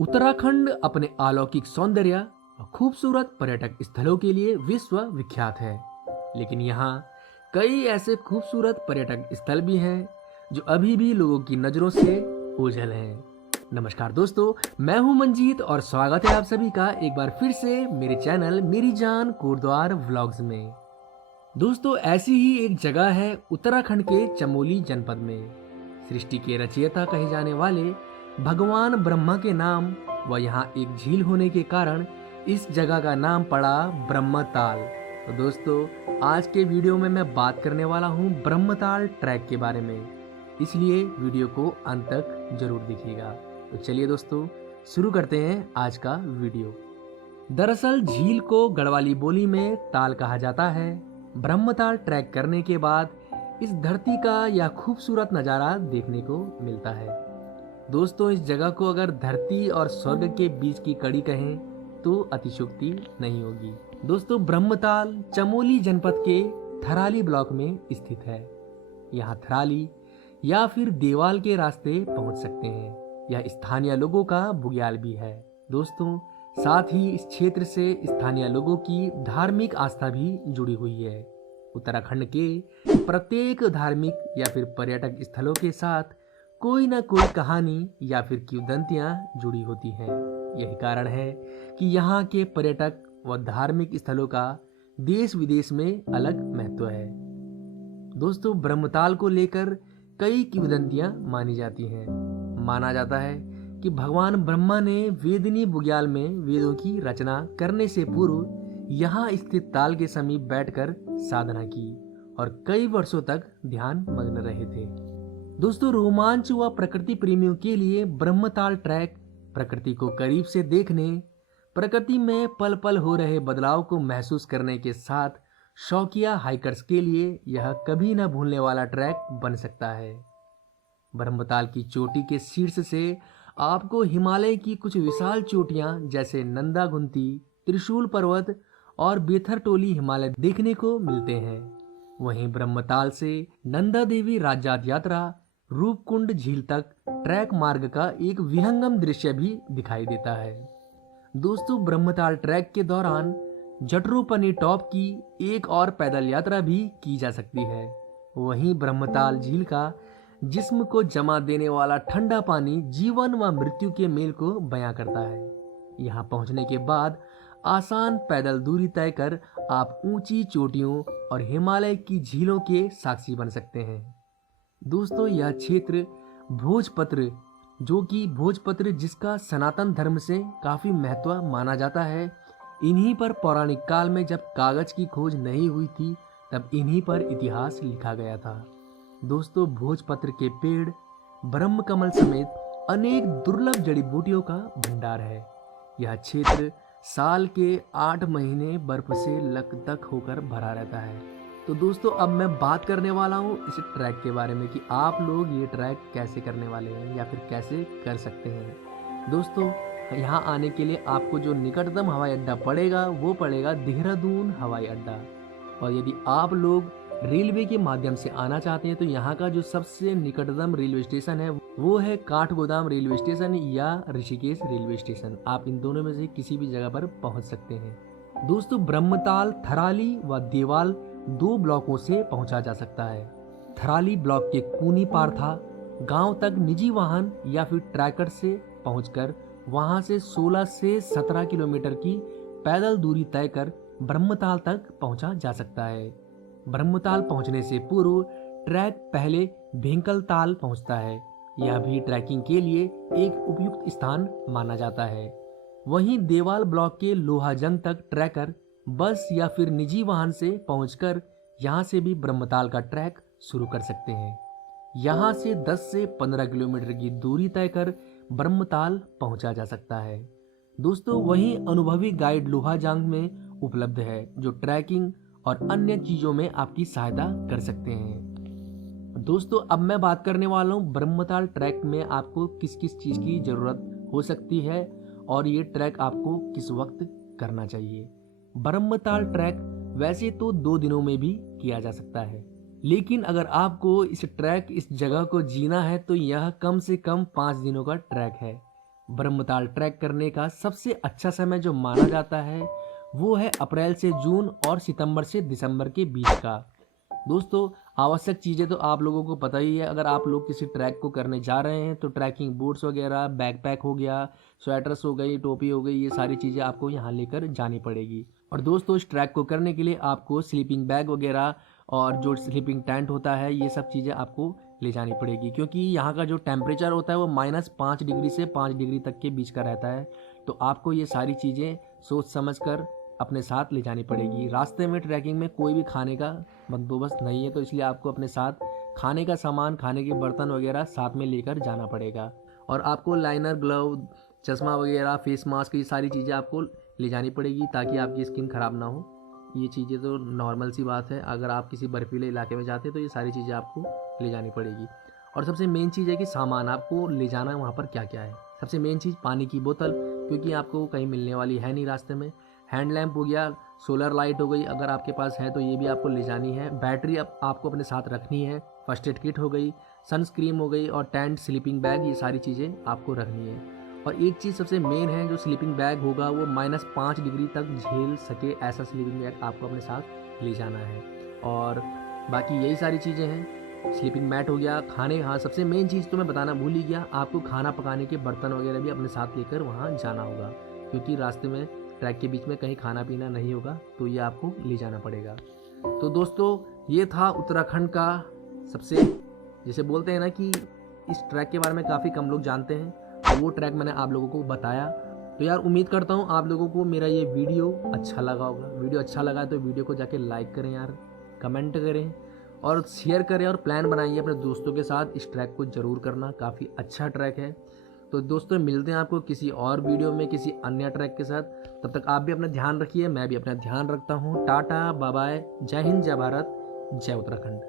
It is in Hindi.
उत्तराखंड अपने अलौकिक सौंदर्य और खूबसूरत पर्यटक स्थलों के लिए विश्व विख्यात है। लेकिन यहाँ कई ऐसे खूबसूरत पर्यटक स्थल भी हैं जो अभी भी लोगों की नज़रों से ओझल हैं। नमस्कार दोस्तों, मैं हूं मंजीत और स्वागत है आप सभी का एक बार फिर से मेरे चैनल मेरी जान कोटद्वार व्लॉग्स में। दोस्तों, ऐसी ही एक जगह है उत्तराखंड के चमोली जनपद में। सृष्टि के रचयिता कहे जाने वाले भगवान ब्रह्मा के नाम व यहाँ एक झील होने के कारण इस जगह का नाम पड़ा ब्रह्मताल। तो दोस्तों, आज के वीडियो में मैं बात करने वाला हूँ ब्रह्मताल ट्रैक के बारे में, इसलिए वीडियो को अंत तक जरूर देखिएगा। तो चलिए दोस्तों, शुरू करते हैं आज का वीडियो। दरअसल झील को गढ़वाली बोली में ताल कहा जाता है। ब्रह्मताल ट्रैक करने के बाद इस धरती का यह खूबसूरत नज़ारा देखने को मिलता है। दोस्तों, इस जगह को अगर धरती और स्वर्ग के बीच की कड़ी कहें तो अतिशयोक्ति नहीं होगी। दोस्तों, ब्रह्मताल चमोली जनपद के थराली ब्लॉक में स्थित है। यहाँ थराली या फिर देवाल के रास्ते पहुंच सकते हैं। यह स्थानीय लोगों का बुग्याल भी है। दोस्तों, साथ ही इस क्षेत्र से स्थानीय लोगों की धार्मिक आस्था भी जुड़ी हुई है। उत्तराखंड के प्रत्येक धार्मिक या फिर पर्यटक स्थलों के साथ कोई ना कोई कहानी या फिर किंवदंतियां जुड़ी होती हैं। यही कारण है कि यहाँ के पर्यटक व धार्मिक स्थलों का देश विदेश में अलग महत्व है। दोस्तों, ब्रह्मताल को लेकर कई किंवदंतियां मानी जाती हैं। माना जाता है कि भगवान ब्रह्मा ने वेदिनी बुग्याल में वेदों की रचना करने से पूर्व यहाँ स्थित ताल के समीप बैठकर साधना की और कई वर्षों तक ध्यान मग्न रहे थे। दोस्तों, रोमांच व प्रकृति प्रेमियों के लिए ब्रह्मताल ट्रैक प्रकृति को करीब से देखने, प्रकृति में पल पल हो रहे बदलाव को महसूस करने के साथ शौकिया हाइकर्स के लिए यह कभी न भूलने वाला ट्रैक बन सकता है। ब्रह्मताल की चोटी के शीर्ष से आपको हिमालय की कुछ विशाल चोटियां जैसे नंदागुंती, त्रिशूल पर्वत और बेथरटोली हिमालय देखने को मिलते हैं। वहीं ब्रह्मताल से नंदा देवी राज्यात यात्रा रूपकुंड झील तक ट्रैक मार्ग का एक विहंगम दृश्य भी दिखाई देता है। दोस्तों, ब्रह्मताल ट्रैक के दौरान जटरूपनी टॉप की एक और पैदल यात्रा भी की जा सकती है। वहीं ब्रह्मताल झील का जिस्म को जमा देने वाला ठंडा पानी जीवन व मृत्यु के मेल को बयां करता है। यहाँ पहुंचने के बाद आसान पैदल दूरी तय कर आप ऊंची चोटियों और हिमालय की झीलों के साक्षी बन सकते हैं। दोस्तों, यह क्षेत्र भोजपत्र, जो कि भोजपत्र जिसका सनातन धर्म से काफी महत्व माना जाता है, इन्हीं पर पौराणिक काल में जब कागज की खोज नहीं हुई थी तब इन्हीं पर इतिहास लिखा गया था। दोस्तों, भोजपत्र के पेड़, ब्रह्म कमल समेत अनेक दुर्लभ जड़ी बूटियों का भंडार है। यह क्षेत्र साल के 8 महीने बर्फ से लकदक होकर भरा रहता है। तो दोस्तों, अब मैं बात करने वाला हूँ इस ट्रैक के बारे में कि आप लोग ये ट्रैक कैसे करने वाले हैं या फिर कैसे कर सकते हैं। दोस्तों, यहाँ आने के लिए आपको जो निकटतम हवाई अड्डा पड़ेगा वो पड़ेगा देहरादून हवाई अड्डा। और यदि आप लोग रेलवे के माध्यम से आना चाहते हैं तो यहाँ का जो सबसे निकटतम रेलवे स्टेशन है वो है काठगोदाम रेलवे स्टेशन या ऋषिकेश रेलवे स्टेशन। आप इन दोनों में से किसी भी जगह पर पहुँच सकते हैं। दोस्तों, ब्रह्मताल थराली व देवाल 2 ब्लॉकों से पहुंचा जा सकता है। थराली ब्लॉक के कूनी पारथा गांव तक निजी वाहन या फिर ट्रैकर से पहुंचकर वहां से 16 से 17 किलोमीटर की पैदल दूरी तय कर ब्रह्मताल तक पहुंचा जा सकता है। ब्रह्मताल पहुंचने से पूर्व ट्रैक पहले भेंकल ताल पहुंचता है। यह भी ट्रैकिंग के लिए एक उपयुक्त स्थान माना जाता है। वहीं देवाल ब्लॉक के लोहाजंग तक ट्रैकर बस या फिर निजी वाहन से पहुंचकर यहां से भी ब्रह्मताल का ट्रैक शुरू कर सकते हैं। यहां से 10 से 15 किलोमीटर की दूरी तय कर ब्रह्मताल पहुंचा जा सकता है। दोस्तों, वहीं अनुभवी गाइड लोहाजांग में उपलब्ध है जो ट्रैकिंग और अन्य चीजों में आपकी सहायता कर सकते हैं। दोस्तों, अब मैं बात करने वाला हूँ ब्रह्मताल ट्रैक में आपको किस किस चीज की जरूरत हो सकती है और ये ट्रैक आपको किस वक्त करना चाहिए। ब्रह्मताल ट्रैक वैसे तो 2 दिनों में भी किया जा सकता है, लेकिन अगर आपको इस जगह को जीना है तो यह कम से कम 5 दिनों का ट्रैक है। ब्रह्मताल ट्रैक करने का सबसे अच्छा समय जो माना जाता है वो है अप्रैल से जून और सितंबर से दिसंबर के बीच का। दोस्तों, आवश्यक चीज़ें तो आप लोगों को पता ही है। अगर आप लोग किसी ट्रैक को करने जा रहे हैं तो ट्रैकिंग बूट्स वगैरह, बैकपैक हो गया, स्वेटर्स हो गई, टोपी हो गई, ये सारी चीज़ें आपको यहाँ लेकर जानी पड़ेगी। और दोस्तों, इस ट्रैक को करने के लिए आपको स्लीपिंग बैग वगैरह और जो स्लीपिंग टेंट होता है, ये सब चीज़ें आपको ले जानी पड़ेगी, क्योंकि यहाँ का जो टेम्परेचर होता है वो -5 डिग्री से 5 डिग्री तक के बीच का रहता है। तो आपको ये सारी चीज़ें सोच समझ कर अपने साथ ले जानी पड़ेगी। रास्ते में ट्रैकिंग में कोई भी खाने का बंदोबस्त नहीं है, तो इसलिए आपको अपने साथ खाने का सामान, खाने के बर्तन वगैरह साथ में लेकर जाना पड़ेगा। और आपको लाइनर, ग्लव, चश्मा वगैरह, फेस मास्क, ये सारी चीज़ें आपको ले जानी पड़ेगी ताकि आपकी स्किन ख़राब ना हो। ये चीज़ें तो नॉर्मल सी बात है, अगर आप किसी बर्फीले इलाके में जाते हैं तो ये सारी चीज़ें आपको ले जानी पड़ेगी। और सबसे मेन चीज़ है कि सामान आपको ले जाना है वहाँ पर क्या क्या है। सबसे मेन चीज़ पानी की बोतल, क्योंकि आपको कहीं मिलने वाली है नहीं रास्ते में। हैंड लैम्प हो गया, सोलर लाइट हो गई, अगर आपके पास है तो ये भी आपको ले जानी है। बैटरी आपको अपने साथ रखनी है। फर्स्ट एड किट हो गई, सनस्क्रीन हो गई और टेंट, स्लीपिंग बैग, ये सारी चीज़ें आपको रखनी है। और एक चीज़ सबसे मेन है, जो स्लीपिंग बैग होगा वो -5 डिग्री तक झेल सके, ऐसा स्लीपिंग बैग आपको अपने साथ ले जाना है। और बाकी यही सारी चीज़ें हैं। स्लीपिंग मैट हो गया, खाने, हाँ सबसे मेन चीज़ तो मैं बताना भूल ही गया, आपको खाना पकाने के बर्तन वगैरह भी अपने साथ लेकर वहाँ जाना होगा, क्योंकि रास्ते में ट्रैक के बीच में कहीं खाना पीना नहीं होगा, तो ये आपको ले जाना पड़ेगा। तो दोस्तों, ये था उत्तराखंड का सबसे, जैसे बोलते हैं ना कि इस ट्रैक के बारे में काफ़ी कम लोग जानते हैं, तो वो ट्रैक मैंने आप लोगों को बताया। तो यार उम्मीद करता हूँ आप लोगों को मेरा ये वीडियो अच्छा लगा होगा। वीडियो अच्छा लगा तो वीडियो को जाके लाइक करें यार, कमेंट करें और शेयर करें और प्लान बनाइए अपने दोस्तों के साथ। इस ट्रैक को ज़रूर करना, काफ़ी अच्छा ट्रैक है। तो दोस्तों, मिलते हैं आपको किसी और वीडियो में किसी अन्य ट्रैक के साथ। तब तक आप भी अपना ध्यान रखिए, मैं भी अपना ध्यान रखता हूँ। टाटा, बाय बाय, जय हिंद, जय भारत, जय उत्तराखंड।